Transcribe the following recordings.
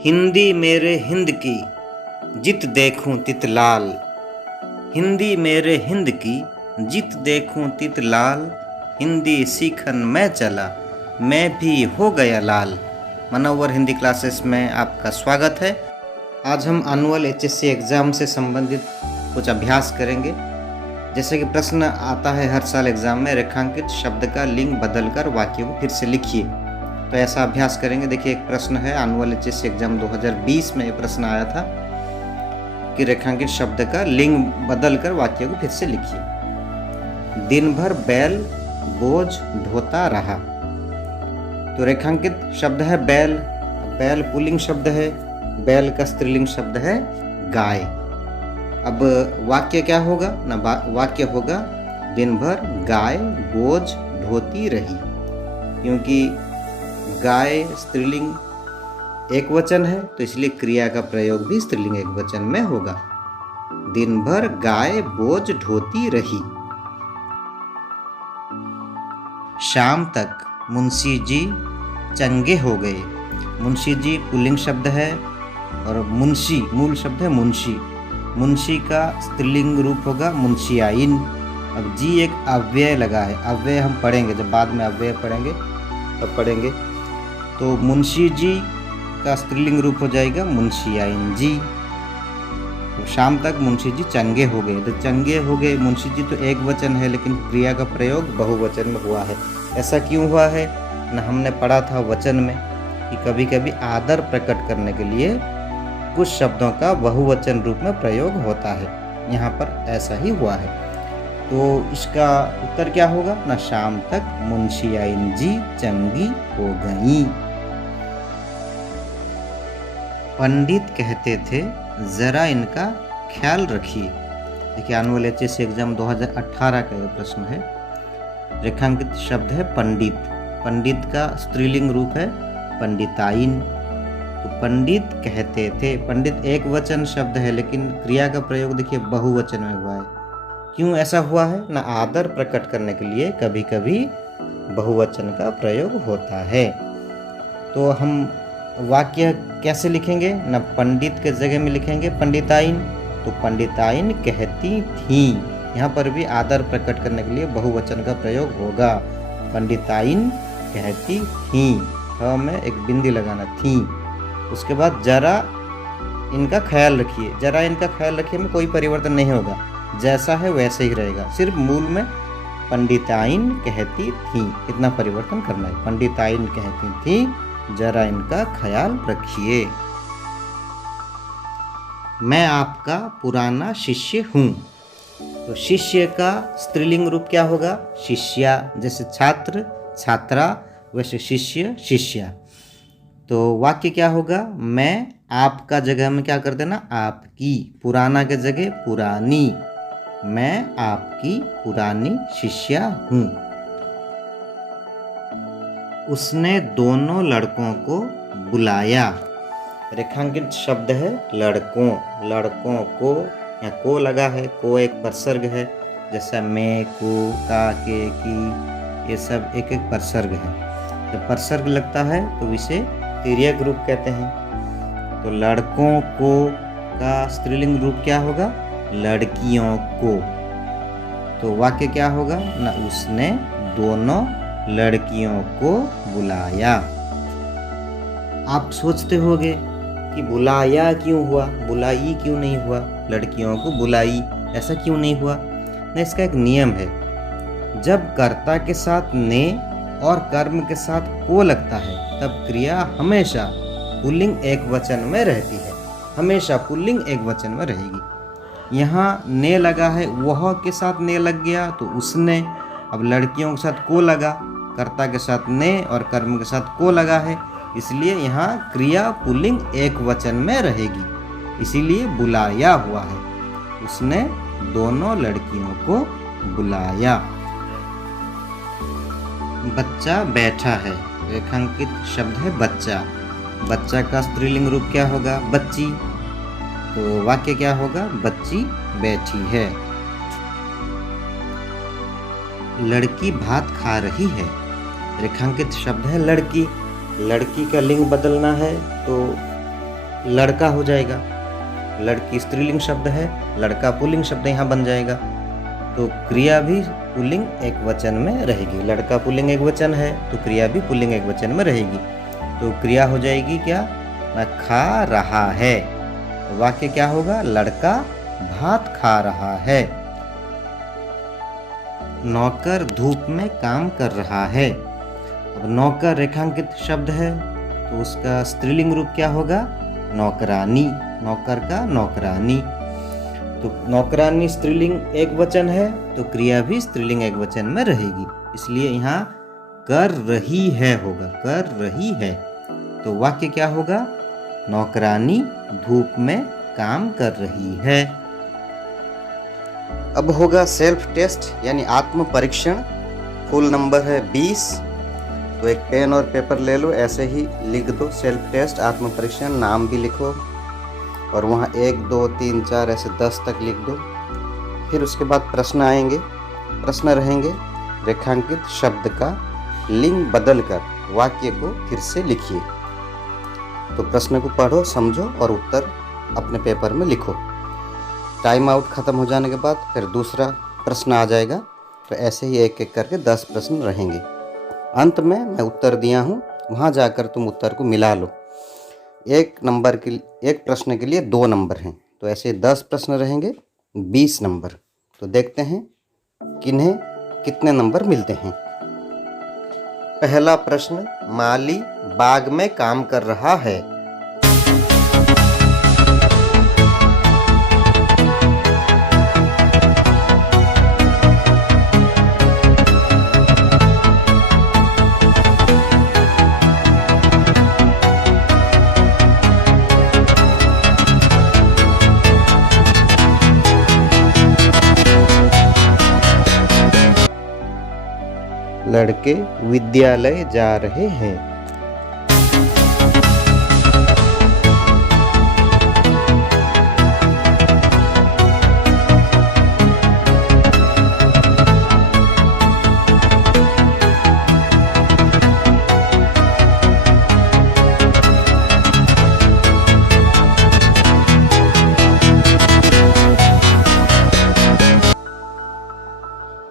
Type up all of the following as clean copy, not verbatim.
हिंदी मेरे हिंद की जित देखूं तित लाल। हिंदी मेरे हिंद की जित देखूं तित लाल। हिंदी सीखन मैं चला मैं भी हो गया लाल। मनोवर हिंदी क्लासेस में आपका स्वागत है। आज हम एनुअल एचएससी एग्ज़ाम से संबंधित कुछ अभ्यास करेंगे। जैसे कि प्रश्न आता है हर साल एग्ज़ाम में, रेखांकित शब्द का लिंग बदलकर वाक्य को फिर से लिखिए। तो ऐसा अभ्यास करेंगे। देखिए, एक प्रश्न है एनुअल एचएससी एग्ज़ाम 2020 में ये प्रश्न आया था कि रेखांकित शब्द का लिंग बदलकर वाक्य को फिर से लिखिए। दिन भर बैल बोझ ढोता रहा। तो रेखांकित शब्द है बैल। बैल पुल्लिंग शब्द है, बैल का स्त्रीलिंग शब्द है गाय। अब वाक्य क्या होगा ना, वाक्य होगा दिन भर गाय बोझ ढोती रही, क्योंकि गाय स्त्रीलिंग एक वचन है तो इसलिए क्रिया का प्रयोग भी स्त्रीलिंग एक वचन में होगा। दिन भर गाय बोझ ढोती रही। शाम तक मुंशी जी चंगे हो गए। मुंशी जी पुल्लिंग शब्द है और मुंशी मूल शब्द है मुंशी। मुंशी का स्त्रीलिंग रूप होगा मुंशियाइन। अब जी एक अव्यय लगा है, अव्यय हम पढ़ेंगे, जब बाद में अव्यय पढ़ेंगे तब पढ़ेंगे। तो मुंशी जी का स्त्रीलिंग रूप हो जाएगा मुंशियाइन जी। तो शाम तक मुंशी जी चंगे हो गए। तो चंगे हो गए, मुंशी जी तो एक वचन है लेकिन क्रिया का प्रयोग बहुवचन में हुआ है। ऐसा क्यों हुआ है ना, हमने पढ़ा था वचन में कि कभी कभी आदर प्रकट करने के लिए कुछ शब्दों का बहुवचन रूप में प्रयोग होता है। यहाँ पर ऐसा ही हुआ है। तो इसका उत्तर क्या होगा ना, शाम तक मुंशियाइन जी चंगी हो गई। पंडित कहते थे जरा इनका ख्याल रखिए। देखिए, एनुअल एचएससी एग्जाम 2018 का यह प्रश्न है। रेखांकित शब्द है पंडित। पंडित का स्त्रीलिंग रूप है पंडिताइन। तो पंडित कहते थे, पंडित एक वचन शब्द है लेकिन क्रिया का प्रयोग देखिए बहुवचन में हुआ है। क्यों ऐसा हुआ है ना, आदर प्रकट करने के लिए कभी कभी बहुवचन का प्रयोग होता है। तो हम वाक्य कैसे लिखेंगे ना, पंडित के जगह में लिखेंगे पंडिताइन। तो पंडिताइन कहती थी, यहाँ पर भी आदर प्रकट करने के लिए बहुवचन का प्रयोग होगा। पंडिताइन कहती थी, में एक बिंदी लगाना थी। उसके बाद जरा इनका ख्याल रखिए। जरा इनका ख्याल रखिए में कोई परिवर्तन नहीं होगा, जैसा है वैसे ही रहेगा। सिर्फ मूल में पंडिताइन कहती थी इतना परिवर्तन करना है। पंडिताइन कहती थी जरा इनका ख्याल रखिए। मैं आपका पुराना शिष्य हूँ। तो शिष्य का स्त्रीलिंग रूप क्या होगा, शिष्या। जैसे छात्र छात्रा वैसे शिष्य शिष्या। तो वाक्य क्या होगा, मैं आपका जगह में क्या कर देना आपकी, पुराना के जगह पुरानी। मैं आपकी पुरानी शिष्या हूँ। उसने दोनों लड़कों को बुलाया। रेखांकित शब्द है लड़कों। लड़कों को, या को लगा है, को एक परसर्ग है। जैसा मैं को का के की, ये सब एक एक परसर्ग है। जब परसर्ग लगता है तो इसे तिर्यक रूप कहते हैं। तो लड़कों को का स्त्रीलिंग रूप क्या होगा, लड़कियों को। तो वाक्य क्या होगा ना, उसने दोनों लड़कियों को बुलाया। आप सोचते होंगे कि बुलाया क्यों हुआ, बुलाई क्यों नहीं हुआ, लड़कियों को बुलाई ऐसा क्यों नहीं हुआ ना। इसका एक नियम है, जब कर्ता के साथ ने और कर्म के साथ को लगता है तब क्रिया हमेशा पुल्लिंग एक वचन में रहती है। हमेशा पुल्लिंग एक वचन में रहेगी। यहाँ ने लगा है, वह के साथ ने लग गया तो उसने। अब लड़कियों के साथ को लगा, कर्ता के साथ ने और कर्म के साथ को लगा है, इसलिए यहाँ क्रिया पुल्लिंग एक वचन में रहेगी। इसीलिए बुलाया हुआ है। उसने दोनों लड़कियों को बुलाया। बच्चा बैठा है। रेखांकित शब्द है बच्चा। बच्चा का स्त्रीलिंग रूप क्या होगा, बच्ची। तो वाक्य क्या होगा, बच्ची बैठी है। लड़की भात खा रही है। रेखांकित शब्द है लड़की। लड़की का लिंग बदलना है तो लड़का हो जाएगा। लड़की स्त्रीलिंग शब्द है, लड़का पुल्लिंग शब्द यहाँ बन जाएगा। तो क्रिया भी पुल्लिंग एक वचन में रहेगी। लड़का पुल्लिंग एक वचन है तो क्रिया भी पुल्लिंग एक वचन में रहेगी। तो क्रिया हो जाएगी क्या ना, खा रहा है। वाक्य क्या होगा, लड़का भात खा रहा है। नौकर धूप में काम कर रहा है। अब नौकर रेखांकित शब्द है तो उसका स्त्रीलिंग रूप क्या होगा, नौकरानी। नौकर का नौकरानी। तो नौकरानी स्त्रीलिंग एक वचन है तो क्रिया भी स्त्रीलिंग एक वचन में रहेगी। इसलिए यहाँ कर रही है होगा, कर रही है। तो वाक्य क्या होगा, नौकरानी धूप में काम कर रही है। अब होगा सेल्फ टेस्ट यानी आत्म परीक्षण। फुल नंबर है 20। तो एक पेन और पेपर ले लो, ऐसे ही लिख दो सेल्फ टेस्ट आत्म परीक्षण, नाम भी लिखो और वहाँ 1 2 3 4 ऐसे 10 तक लिख दो। फिर उसके बाद प्रश्न आएंगे। प्रश्न रहेंगे, रेखांकित शब्द का लिंग बदलकर वाक्य को फिर से लिखिए। तो प्रश्न को पढ़ो, समझो और उत्तर अपने पेपर में लिखो। टाइम आउट ख़त्म हो जाने के बाद फिर दूसरा प्रश्न आ जाएगा। तो ऐसे ही एक एक करके 10 प्रश्न रहेंगे। अंत में मैं उत्तर दिया हूँ, वहाँ जाकर तुम उत्तर को मिला लो। एक प्रश्न के लिए 2 नंबर हैं। तो ऐसे 10 प्रश्न रहेंगे, 20 नंबर। तो देखते हैं किन्हें कितने नंबर मिलते हैं। पहला प्रश्न, माली बाग में काम कर रहा है। लड़के विद्यालय जा रहे हैं।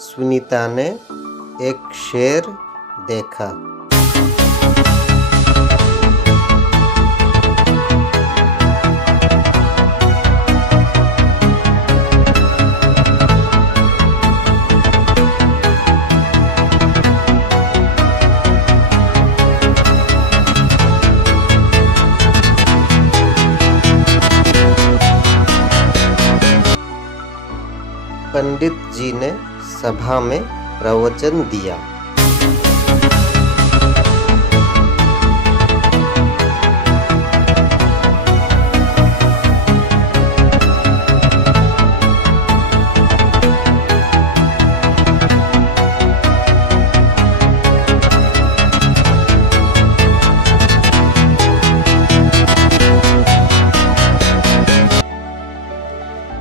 सुनीता ने एक शेर देखा। पंडित जी ने सभा में प्रवचन दिया।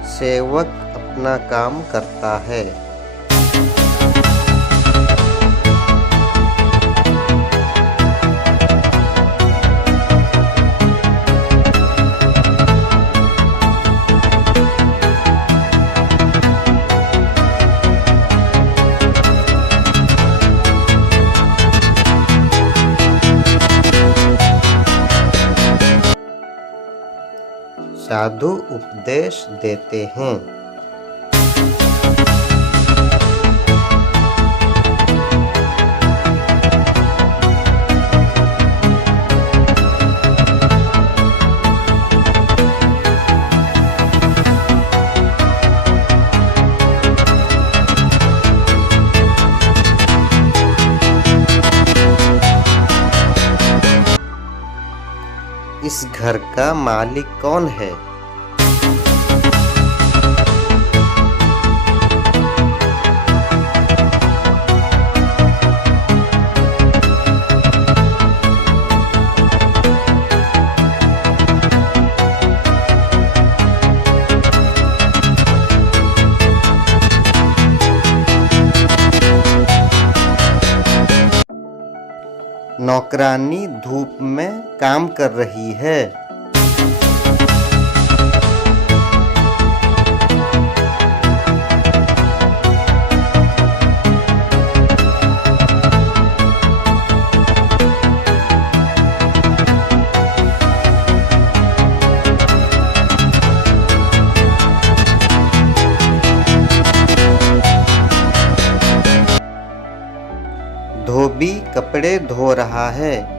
सेवक अपना काम करता है। साधु उपदेश देते हैं। इस घर का मालिक कौन है? नौकरानी धूप में काम कर रही है। कपड़े धो रहा है।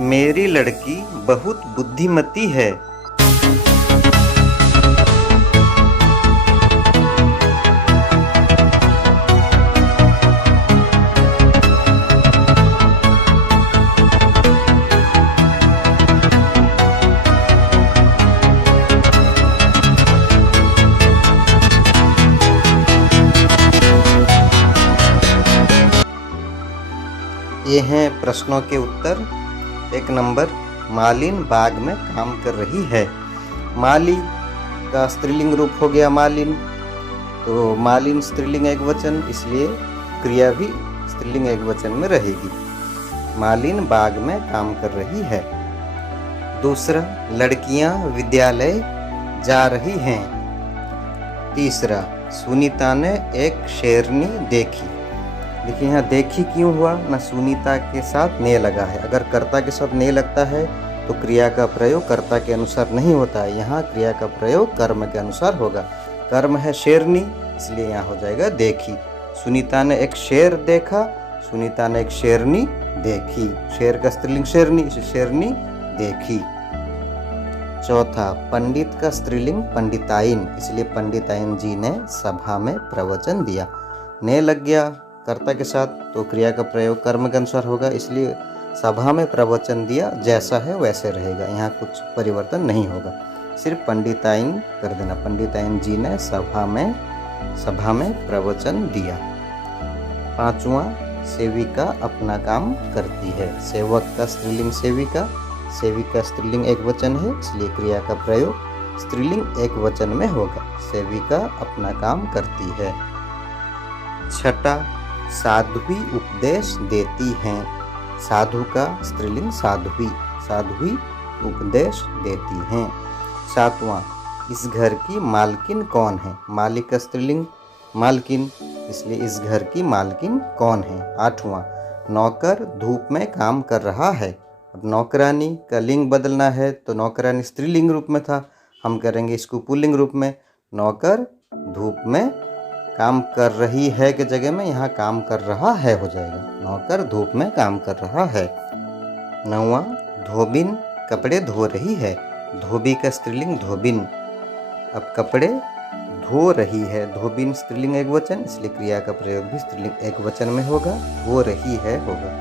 मेरी लड़की बहुत बुद्धिमती है। ये हैं प्रश्नों के उत्तर। 1 नंबर, मालिन बाग में काम कर रही है। माली का स्त्रीलिंग रूप हो गया मालिन, तो मालिन स्त्रीलिंग एकवचन, इसलिए क्रिया भी स्त्रीलिंग एकवचन में रहेगी। मालिन बाग में काम कर रही है। दूसरा, लड़कियां विद्यालय जा रही हैं। तीसरा, सुनीता ने एक शेरनी देखी। देखिए यहाँ देखी क्यों हुआ ना, सुनीता के साथ ने लगा है। अगर कर्ता के साथ ने लगता है तो क्रिया का प्रयोग कर्ता के अनुसार नहीं होता है। यहाँ क्रिया का प्रयोग कर्म के अनुसार होगा। कर्म है शेरनी, इसलिए यहाँ हो जाएगा देखी। सुनीता ने एक शेर देखा, सुनीता ने एक शेरनी देखी। शेर का स्त्रीलिंग शेरनी, इसे शेरनी देखी। चौथा, पंडित का स्त्रीलिंग पंडिताइन, इसलिए पंडिताइन जी ने सभा में प्रवचन दिया। ने लग गया कर्ता के साथ तो क्रिया का प्रयोग कर्म के अनुसार होगा, इसलिए सभा में प्रवचन दिया जैसा है वैसे रहेगा। यहाँ कुछ परिवर्तन नहीं होगा, सिर्फ पंडिताइन कर देना। पंडिताइन जी ने सभा में प्रवचन दिया। पांचवा, सेविका अपना काम करती है। सेवक का स्त्रीलिंग सेविका, सेविका स्त्रीलिंग एकवचन है, इसलिए क्रिया का प्रयोग स्त्रीलिंग एकवचन में होगा। सेविका अपना काम करती है। छठा, साध्वी उपदेश देती हैं। साधु का स्त्रीलिंग साध्वी, साध्वी उपदेश देती हैं। सातवां, इस घर की मालकिन कौन है। मालिक का स्त्रीलिंग मालकिन, इसलिए इस घर की मालकिन कौन है। आठवां, नौकर धूप में काम कर रहा है। अब नौकरानी का लिंग बदलना है, तो नौकरानी स्त्रीलिंग रूप में था, हम करेंगे इसको पुल्लिंग रूप में। नौकर धूप में काम कर रही है के जगह में यहाँ काम कर रहा है हो जाएगा। नौकर धूप में काम कर रहा है। 9वां, धोबिन कपड़े धो रही है। धोबी का स्त्रीलिंग धोबिन। अब कपड़े धो रही है, धोबिन स्त्रीलिंग एकवचन, इसलिए क्रिया का प्रयोग भी स्त्रीलिंग एकवचन में होगा। धो रही है होगा,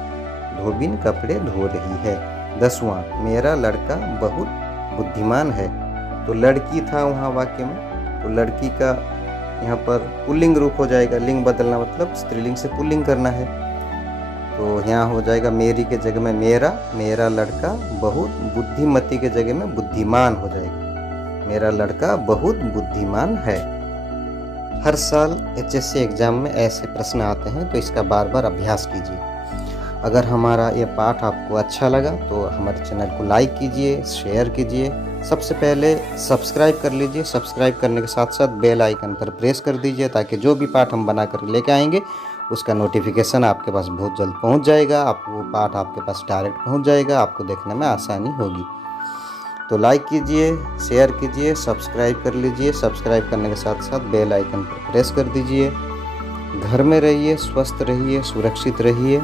धोबिन कपड़े धो रही है। 10वां, मेरा लड़का बहुत बुद्धिमान है। तो लड़की था वहाँ वाक्य में, तो लड़की का यहाँ पर पुल्लिंग रूप हो जाएगा। लिंग बदलना मतलब स्त्रीलिंग से पुल्लिंग करना है, तो यहाँ हो जाएगा मेरी के जगह में मेरा। मेरा लड़का बहुत बुद्धिमती के जगह में बुद्धिमान हो जाएगा। मेरा लड़का बहुत बुद्धिमान है। हर साल HSC एग्जाम में ऐसे प्रश्न आते हैं, तो इसका बार बार अभ्यास कीजिए। अगर हमारा ये पाठ आपको अच्छा लगा तो हमारे चैनल को लाइक कीजिए, शेयर कीजिए। सबसे पहले सब्सक्राइब कर लीजिए। सब्सक्राइब करने के साथ साथ बेल आइकन पर प्रेस कर दीजिए, ताकि जो भी पाठ हम बना कर लेके आएंगे उसका नोटिफिकेशन आपके पास बहुत जल्द पहुंच जाएगा। आपको वो पाठ आपके पास डायरेक्ट पहुंच जाएगा, आपको देखने में आसानी होगी। तो लाइक कीजिए, शेयर कीजिए, सब्सक्राइब कर लीजिए। सब्सक्राइब करने के साथ साथ बेल आइकन पर प्रेस कर दीजिए। घर में रहिए, स्वस्थ रहिए, सुरक्षित रहिए।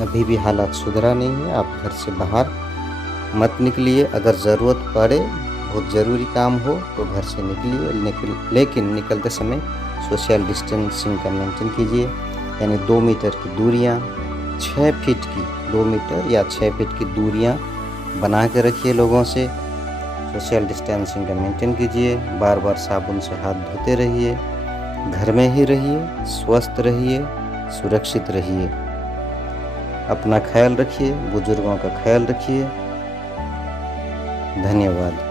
अभी भी हालात सुधरा नहीं है, आप घर से बाहर मत निकलिए। अगर ज़रूरत पड़े, बहुत ज़रूरी काम हो तो घर से निकलिए, लेकिन निकलते समय सोशल डिस्टेंसिंग का मेंटेन कीजिए। यानी 2 मीटर की दूरियां, 6 फीट की 2 मीटर या 6 फीट की दूरियां बना के रखिए लोगों से। सोशल डिस्टेंसिंग का मेंटेन कीजिए। बार बार साबुन से हाथ धोते रहिए। घर में ही रहिए, स्वस्थ रहिए, सुरक्षित रहिए। अपना ख्याल रखिए, बुजुर्गों का ख्याल रखिए। धन्यवाद।